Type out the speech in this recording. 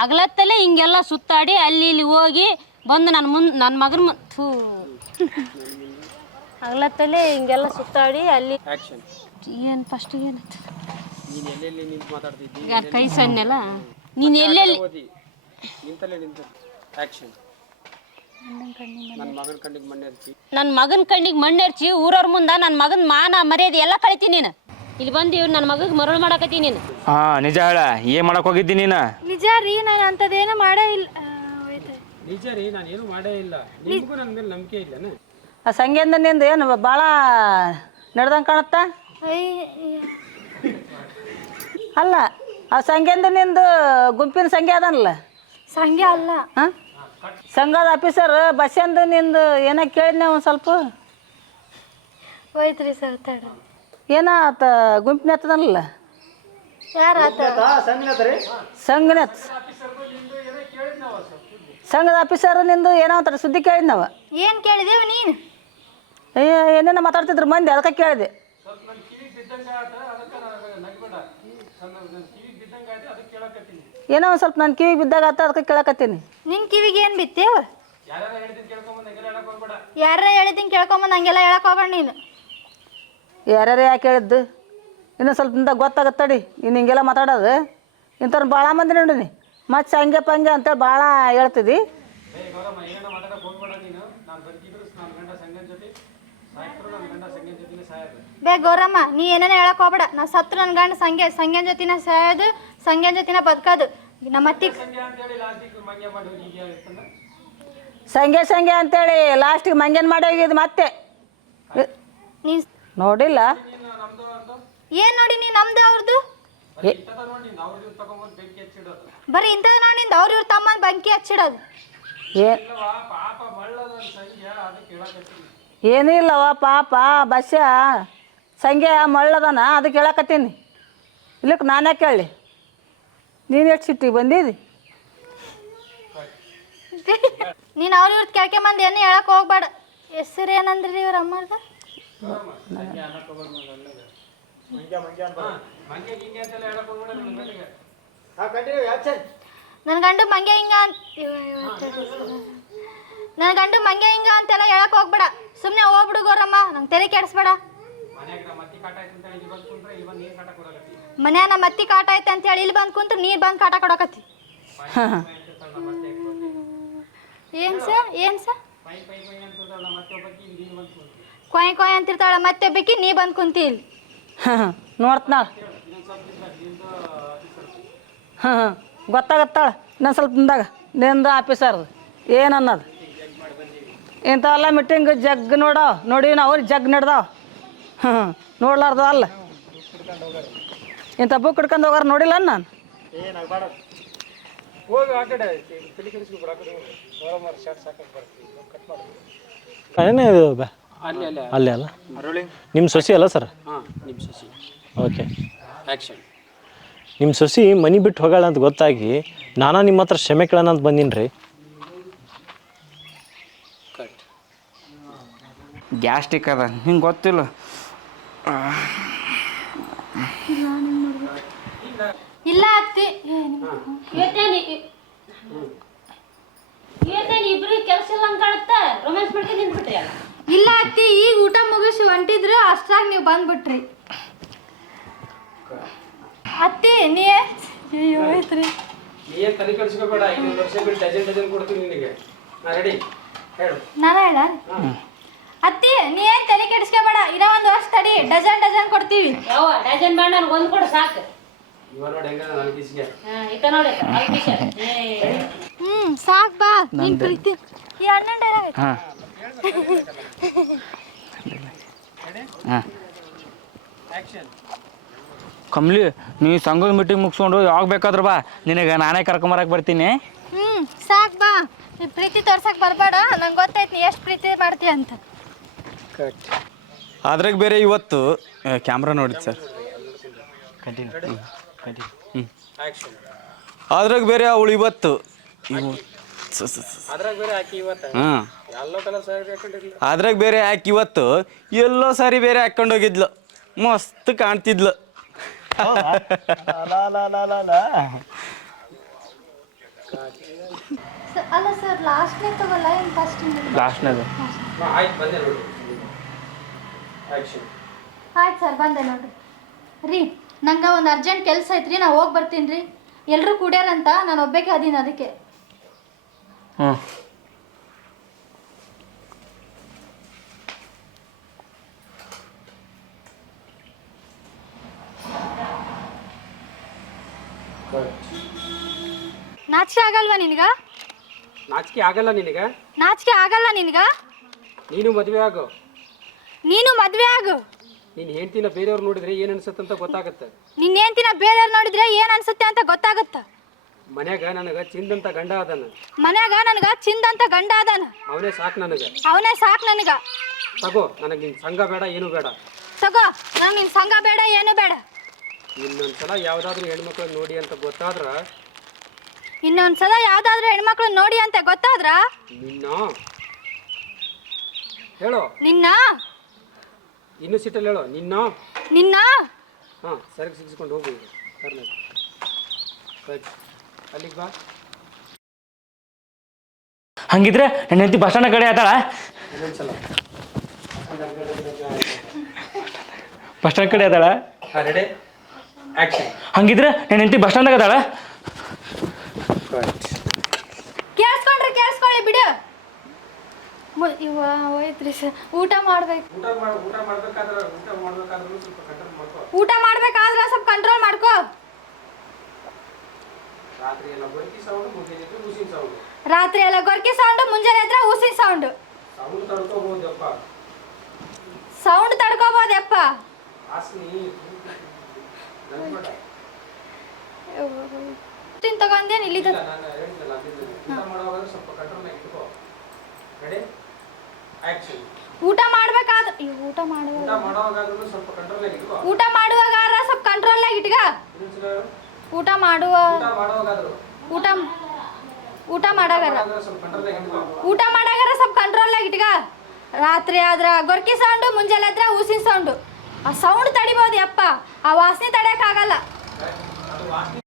ಆಗ್ಲತ್ತಲೇ ಹಿಂಗೆಲ್ಲ ಸುತ್ತಾಡಿ ಅಲ್ಲಿ ಇಲ್ಲಿ ಹೋಗಿ ಬಂದು ನನ್ನ ಮಗನ ಆಗ್ಲತ್ತಲೇ ಹಿಂಗೆಲ್ಲ ಸುತ್ತಾಡಿ ಅಲ್ಲಿ ಏನು ಫಸ್ಟ್ ಏನಂತ ಕೈ ಸಣ್ಣಲ್ಲ ನೀನು ಎಲ್ಲೆಲ್ಲಿ ನನ್ನ ಮಗನ ಕಣ್ಣಿಗೆ ಮಣ್ಣೆರ್ಚಿ ಊರವ್ರ ಮುಂದೆ ನನ್ನ ಮಗನ ಮಾನ ಮರ್ಯಾದೆ ಎಲ್ಲ ಕಳಿತೀನಿ ನೀನು ಇಲ್ಲಿ ಬಂದು ನನ್ನ ಮಗಗೆ ಮರಳು ಮಾಡಕತ್ತೀನಿ ನೀನು. ನಿಜ ಹೇಳ ಏನು ಮಾಡಕ್ ಹೋಗಿದ್ದೀನಿ ನೀನು? ನಿಜ ರೀ ನಾನು ಅಂಥದ್ದೇನು ಮಾಡೇ ಇಲ್ಲ. ನಿಜ ರೀ ನಾನು ಏನು ಮಾಡೇ ಇಲ್ಲ. ನಿಮಗೂ ನನ್ನ ಮೇಲೆ ನಂಬಿಕೆ ಇಲ್ಲನ? ಆ ಸಂಘದಿಂದ ನಿಂದು ಏನು ಭಾಳ ನಡೆದಂಗೆ ಕಾಣುತ್ತಾ? ಅಲ್ಲ ಆ ಸಂಘದಿಂದ ನಿಂದು ಗುಂಪಿನ ಸಂಘ ಅದನಲ್ಲ? ಸಂಘ ಅಲ್ಲ. ಹಾಂ ಸಂಘದ ಆಫೀಸರ್ ಬಸ್ಸಂದು ನಿಂದು ಏನೋ ಕೇಳಿದ್ನ ಒಂದು ಸ್ವಲ್ಪ ಹೋಯ್ತ್ರಿ ಸರ್ ತಡ ಏನ ಆತ ಗುಂಪಿನ ಹತ್ತದನಲ್ಲ? ಯಾರು ಆತ? ಸಂಘನತ್ ಸಂಘದ ಆಫೀಸರ್ ನಿಂದು ಏನೋ ಅಂತಾರೆ ಸುದ್ದಿ ಕೇಳಿದ್ನವ. ಏನು ಕೇಳಿದೇವು ನೀನು? ಏನೇನೋ ಮಾತಾಡ್ತಿದ್ರು ಮಂದಿ ಅದಕ್ಕೆ ಕೇಳಿದೆ. ಏನೋ ಒಂದು ಸ್ವಲ್ಪ ನನ್ನ ಕಿವಿಗೆ ಬಿದ್ದಾಗ ಆತ ಅದಕ್ಕೆ ಕೇಳಕತ್ತೀನಿ. ನಿನ್ನ ಕಿವಿಗೆ ಏನು ಬಿತ್ತೇವ? ಯಾರ ಹೇಳಿದ್ದೀನಿ ಕೇಳ್ಕೊಂಬಂದು ಹಂಗೆಲ್ಲ ಹೇಳಕ್ ಹೋಗ್ಬೇಡ ನೀನು. ಯಾರ್ಯಾರು ಯಾಕೆ ಹೇಳಿದ್ದು ಇನ್ನೂ ಸ್ವಲ್ಪ ಇಂದ ಗೊತ್ತಾಗತ್ತಡಿ. ನೀನು ಹಿಂಗೆಲ್ಲ ಮಾತಾಡೋದು ಇಂಥವ್ರು ಭಾಳ ಮಂದಿ ನೋಡಿನಿ. ಮತ್ತು ಸಂಗೆ ಪಂಗೆ ಅಂತೇಳಿ ಭಾಳ ಹೇಳ್ತಿದ್ದಿ. ಬೇ ಗೌರಮ್ಮ ನೀ ಏನೇನೋ ಹೇಳಕ್ ಹೋಗ್ಬೇಡ. ನಾ ಸತ್ತು ನನ್ನ ಗಂಡ ಸಂಘ್ಯನ ಜೊತಿನ ಸಾಯೋದು ಸಂಘ್ಯನ ಜೊತಿನ ಬದುಕೋದು. ನಮ್ಮ ಅತ್ತಿ ಸಂಗೆ ಅಂತೇಳಿ ಲಾಸ್ಟಿಗೆ ಮಂಗೇನು ಮಾಡಿ ಹೋಗಿದ್ದು ಮತ್ತೆ ನೀ ನೋಡಿಲ್ಲ? ಏನು ನೋಡಿ ನೀ ನಮ್ದು ಅವ್ರದ್ದು ಬರೀ ಇಂಥದ್ದು ನೋಡಿ ನಿಂದು ಅವ್ರ ಇವ್ರ ತಮ್ಮನ ಬಂಕಿ ಹಚ್ಚಿಡೋದು. ಏನೂ ಇಲ್ಲವ ಪಾಪ ಬಸ್ಸ ಸಂಗೆ ಮಳ್ಳದನ ಅದಕ್ಕೆ ಹೇಳಕತ್ತೀನಿ. ಇಲ್ಲಕ್ಕೆ ನಾನೇ ಕೇಳಿ ನೀನು ಎಷ್ಟು ಸಿಟ್ಟಿಗೆ ಬಂದಿದ್ದಿ? ನೀನು ಅವ್ರ ಇವ್ರದ್ದು ಕೇಳ್ಕೊಂಬಂದು ಏನು ಹೇಳಕ್ ಹೋಗ್ಬೇಡ. ಹೆಸರು ಏನಂದ್ರಿ ಇವ್ರ ಅಮ್ಮರ್ದು? ನನ್ನ ಗಂಡು ಮಂಗೆ ಹಿಂಗ ನನ್ನ ಗಂಡು ಮಂಗೆ ಹಿಂಗ ಅಂತೆಲ್ಲ ಹೇಳಕ್ ಹೋಗ್ಬೇಡ. ಸುಮ್ಮನೆ ಹೋಗ್ಬಿಡು ಗೌರಮ್ಮ, ನಂಗೆ ತಲೆ ಕೆಡಿಸ್ಬೇಡ. ಮನ್ಯಾಗ ನಮ್ಮ ಅತ್ತಿ ಕಾಟ ಐತೆ ಅಂತೇಳಿ ಇಲ್ಲಿ ಬಂದು ಕುಂತ್ರು ನೀರು ಬಂದು ಕಾಟ ಕೊಡಕತ್ತಿ. ಏನು ಸರ್ ಕೊಯ್ ಕೊಯ್ ಅಂತಿರ್ತಾಳ ಮತ್ತೆ ಬೇಕಿ ನೀ ಬಂದು ಕುಂತಿ ಇಲ್ಲಿ. ನೋಡ್ತನ ಗೊತ್ತಾಗತ್ತಾಳ ಇನ್ನೊಂದು ಸ್ವಲ್ಪ ದಿನದಾಗ ನಿಂದು ಆಫೀಸರ್ದು ಏನನ್ನೋದು. ಇಂಥವೆಲ್ಲ ಮೀಟಿಂಗ್ ಜಗ್ ನೋಡಿ ನಾವು ಜಗ್ ನಡೆದಾವ. ನೋಡ್ಲಾರ್ದು ಅಲ್ಲ ಇಂಥ ಬುಕ್ ಹಿಡ್ಕೊಂಡು ಹೋಗಾರ ನೋಡಿಲ್ಲ ನಾನು. ಏನಿದು ಅಲ್ಲೇ ಅಲ್ಲ ನಿಮ್ಮ ಸೊಸಿ ಅಲ್ಲ ಸರ್? ಓಕೆ. ನಿಮ್ಮ ಸೊಸಿ ಮನೆ ಬಿಟ್ಟು ಹೋಗಾಳ ಅಂತ ಗೊತ್ತಾಗಿ ನಾನು ನಿಮ್ಮ ಹತ್ರ ಕ್ಷಮೆ ಕೇಳೋಣ ಅಂತ ಬಂದೀನಿ ರೀ. ಗ್ಯಾಸ್ಟಿಕ್ ಅದ ಹಿಂಗೆ ಗೊತ್ತಿಲ್ಲ. ಇಲ್ಲ ಅತ್ತಿ ಇಬ್ರು ಕೆಲಸ ಇಲ್ಲ ಹಂಗೆ ಕಾಣುತ್ತೆ. ರೊಮ್ಯಾನ್ಸ್ ಮಾಡ್ಕೊಂಡು ನಿಂತ್ಬಿಟ್ರಿ ಅಲ್ಲ? ಇಲ್ಲ ಅತ್ತಿ ಈಗ ಊಟ ಮುಗಿಸಿ ಹೊಂಟಿದ್ರು ಅಷ್ಟ್ರಾಗ ನೀವು ಬಂದ್ಬಿಟ್ರಿ. ಅತ್ತಿ ನೀ ಐತ್ರಿ ಏನು ತಲೆ ಕೆಡಿಸ್ಕೋಬೇಡ. 5 ವರ್ಷ ಬಿಟ್ಟು ಡಜನ್ ಕೊಡ್ತೀನಿ ನಿನಗೆ. ರೆಡಿ ಹೇಳು. ನಾನು ಹೇಳ ಅತ್ತಿ ನೀ ಏನು ತಲೆ ಕೆಡಿಸ್ಕೋಬೇಡ. ಇನ್ನೂ 1 ವರ್ಷ ತಡಿ, ಡಜನ್ ಕೊಡ್ತೀವಿ. ಯಾವ ಡಜನ್ ಬೇಡ, ನನಗೆ ಒಂದು ಕೊಡು ಸಾಕು. ಇವಾಗ ನೋಡಿ ಹೆಂಗ ನಾನು ಕಿಸಿಗೆ ಈತ ನೋಡಿ ಸಾಕು ಬಾ. ನಿನ್ ಪ್ರೀತಿ ಈ ಅಣ್ಣನ ಡೈಲಾಗ್. ಕಮ್ಲಿ ನೀ ಸಂಘದ ಮೀಟಿಂಗ್ ಮುಗಿಸ್ಕೊಂಡು ಯಾವಾಗ ಬೇಕಾದ್ರೆ ಬಾ, ನಿನಗೆ ನಾನೇ ಕರ್ಕೊಂಬರಕ್ಕೆ ಬರ್ತೀನಿ. ಸಾಕು ಬಾ. ನೀ ಪ್ರೀತಿ ತೋರ್ಸಕ್ಕೆ ಬರಬೇಡ. ನಂಗೆ ಗೊತ್ತೈತಿ ನೀ ಎಷ್ಟು ಪ್ರೀತಿ ಮಾಡ್ತೀಯ ಅಂತ. ಅದ್ರಾಗ ಬೇರೆ ಇವತ್ತು ಕ್ಯಾಮ್ರಾ ನೋಡಿದ್ದು ಸರ್. ಅದ್ರಾಗ ಬೇರೆ ಅವಳು ಇವತ್ತು ಅದ್ರಾಗ ಬೇರೆ ಯಾಕೆ ಇವತ್ತು ಎಲ್ಲೋ ಸಾರಿ ಬೇರೆ ಹಾಕ್ಕೊಂಡು ಹೋಗಿದ್ಲು. ಮಸ್ತ್ ಕಾಣ್ತಿದ್ಲು. ಅಲ್ಲ ಸರ್ ಲಾಸ್ಟ್ನೇ ತಗೋಲ್ಲ ಏನು ಫಸ್ಟ್ ಲಾಸ್ಟ್ನೇದು ಆಯ್ತು ಬಂದೆ ನೋಡಿ ಆ್ಯಕ್ಷನ್. ಆಯ್ತು ಸರ್ ಬಂದೆ ನೋಡ್ರಿ. ರೀ ನಂಗೆ ಒಂದು ಅರ್ಜೆಂಟ್ ಕೆಲಸ ಐತ್ರಿ ನಾ ಹೋಗಿ ಬರ್ತೀನಿ ರೀ. ಎಲ್ಲರೂ ಕುಡಿಯಾರಂತ ನಾನು ಒಬ್ಬಾಕೆ ಅದೀನಿ ಅದಕ್ಕೆ. ಹ್ಞೂ ನಾಚಿಕೆ ಆಗಲ್ವಾ ನಿನಗ? ನಾಚಿಕೆ ಆಗಲ್ಲ ನಿನಗೆ? ನಾಚಿಕೆ ಆಗಲ್ಲ ನಿನಗ? ನೀನು ಮದುವೆ ಆಗು. ನೀನು ಮದುವೆ ಆಗು. ನೀನು ಹೆಂಡ್ತಿನ ಬೇರೆಯವ್ರು ನೋಡಿದ್ರೆ ಏನು ಅನ್ಸುತ್ತಂತ ಗೊತ್ತಾಗತ್ತೆ. ನಿನ್ನ ಹೆಂಡ್ತಿನ ಬೇರೆಯವ್ರು ನೋಡಿದ್ರೆ ಏನು ಅನ್ಸುತ್ತೆ ಅಂತ ಗೊತ್ತಾಗತ್ತ. ಮನ್ಯಾಗ ನನಗೆ ಚಿಂದಂತ ಗಂಡ ಅದಾನ. ಮನ್ಯಾಗ ನನಗ ಚಿಂದಂತ ಗಂಡ ಅದಾನ. ಅವನೇ ಸಾಕು ನನಗೆ. ಅವನೇ ಸಾಕು ನನಗ. ತಗೋ, ನನಗೆ ನಿನ್ನ ಸಂಘ ಬೇಡ, ಏನು ಬೇಡ. ತಗೋ, ನಂಗೆ ನಿನ್ನ ಸಂಘ ಬೇಡ, ಏನು ಬೇಡ. ಇನ್ನೊಂದ್ಸಲ ಯಾವುದಾದ್ರೂ ಹೆಣ್ಮಕ್ಳು ನೋಡಿ ಅಂತ ಗೊತ್ತಾದ್ರ ಇನ್ನೊಂದ್ಸಲ ಯಾವ್ದಾದ್ರು ಹೆಣ್ಮಕ್ಳು ನೋಡಿ ಅಂತ ಗೊತ್ತಾದ್ರ ನಿನ್ನ ಹೇಳೋ, ನಿನ್ನ ಇನ್ನು ಸಿಟ್ಟಲ್ಲಿ ಹೇಳೋ, ನಿನ್ನ ನಿನ್ನ ಹಾಂ ಸರಿಗೆ ಸಿಗಿಸ್ಕೊಂಡು ಹೋಗು. ಅಲ್ಲಿಗೆ ಬಾ. ಹಂಗಿದ್ರೆ ನನ್ನ ಹೆಂಡತಿ ಬಸ್ ಸ್ಟ್ಯಾಂಡ್ ಕಡೆ ಆತಾಳ. ಇನ್ನೊಂದ್ಸಲ ಬಸ್ ಸ್ಟ್ಯಾಂಡ್ ಕಡೆ ಆತಾಳ. ಹಾಂ ರೆಡಿ ಆ್ಯಕ್ಷನ್. ಹಂಗಿದ್ರೆ ನನ್ನ ಹೆಂಡತಿ ಬಸ್ ಸ್ಟ್ಯಾಂಡ್ದಾಗ ಅದಾಳ. ಕೇಳಿಸ್ಕೊಳ್ಳಿ ಬಿಡು. ಇವ ಹೋಯ್ತ್ರಿ ಸರ್. ಊಟ ಮಾಡ್ಬೇಕು. ಊಟ ಮಾಡ್ಬೇಕಾದ್ರೂ ಸ್ವಲ್ಪ ಕಂಟ್ರೋಲ್ ಮಾಡ್ಕೋ. ಊಟ ಮಾಡ್ಬೇಕಾದ್ರೆ ಸ್ವಲ್ಪ ಕಂಟ್ರೋಲ್ ಮಾಡ್ಕೋ. ರಾತ್ರಿ ಎಲ್ಲ ಗೊರ್ಕಿ ಸೌಂಡ್, ಮುಂಜಾನೆ ಉಸಿನ ಸೌಂಡ್. ರಾತ್ರಿ ಎಲ್ಲ ಗೊರ್ಕಿ ಸೌಂಡ್, ಮುಂಜಾನೆ ಎದ್ರೆ ಉಸಿನ ಸೌಂಡ್. ಸೌಂಡ್ ತಡ್ಕೋಬಹುದಪ್ಪ. ಸೌಂಡ್ ತಡ್ಕೋಬೋದಪ್ಪ. ಆಸ್ನಿ ತಿನ್ ತಗೊಂಡೇನು ಇಲ್ಲಿದ್ದ. ನಾನು ಹೇಳಿದ್ನಲ್ಲ, ಊಟ ಮಾಡುವಾಗ ಸ್ವಲ್ಪ ಕಂಟ್ರೋಲ್ನಾಗ ಇಟ್ಕೋ. Ready action. ಊಟ ಮಾಡ್ಬೇಕಾದ್ರೆ ಊಟ ಮಾಡುವಾಗ ಮಾಡುವಾಗಾದ್ರೂ ಸ್ವಲ್ಪ ಕಂಟ್ರೋಲ್ನಾಗ ಇಟ್ಕೋ. ಊಟ ಮಾಡುವಾಗ ಸ್ವಲ್ಪ ಕಂಟ್ರೋಲ್ನಾಗ ಇಟ್ಕ. ಊಟ ಮಾಡುವ ಊಟ ಊಟ ಮಾಡಾಗಾರ ಸ್ವಲ್ಪ ಕಂಟ್ರೋಲ್ನಾಗ ಇಟ್ಕೋ. ಊಟ ಮಾಡಾಗಾರ ಸ್ವಲ್ಪ ಕಂಟ್ರೋಲ್ನಾಗ ಇಟ್ಕ. ರಾತ್ರಿ ಆದ್ರ ಗೊರ್ಕಿ ಸೌಂಡು, ಮುಂಜಾನೆ ಆದ್ರ ಉಸಿನ ಸೌಂಡು. ಆ ಸೌಂಡ್ ತಡಿಬೋದು ಯಪ್ಪ, ಆ ವಾಸನೆ ತಡೆಯೋಕ್ಕಾಗಲ್ಲ. ಅದು ವಾಸನೆ